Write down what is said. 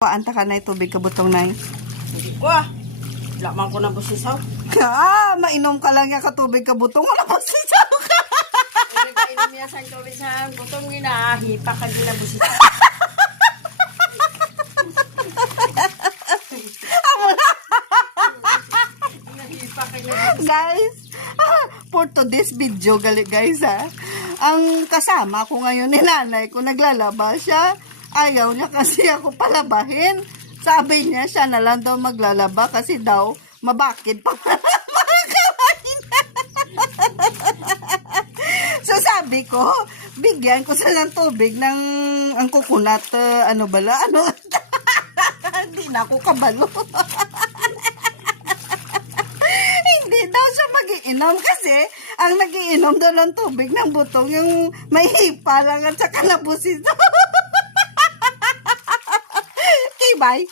Paanta ka na tubig kabutong nay. Hindi ko ah. Laman ko na busisaw. Mainom ka lang yan katubig kabutong. Wala po siya ka. Nagkainom niya sa tubig sa butong hipa ka din na busisaw. Hipa ka na Guys, for today's video, guys ang kasama ko ngayon ni nanay ko naglalaba siya. Ayaw niya kasi ako palabahin. Sabi niya siya na lang daw maglalaba kasi daw mabakid pa mga kamay niya. So sabi ko, bigyan ko sila ng tubig ng ang coconut, hindi na ako kabalo. Hindi daw siya mag-iinom kasi ang nag-iinom daw ng tubig ng butong yung may hipa lang at saka nabusin. Okay, bye.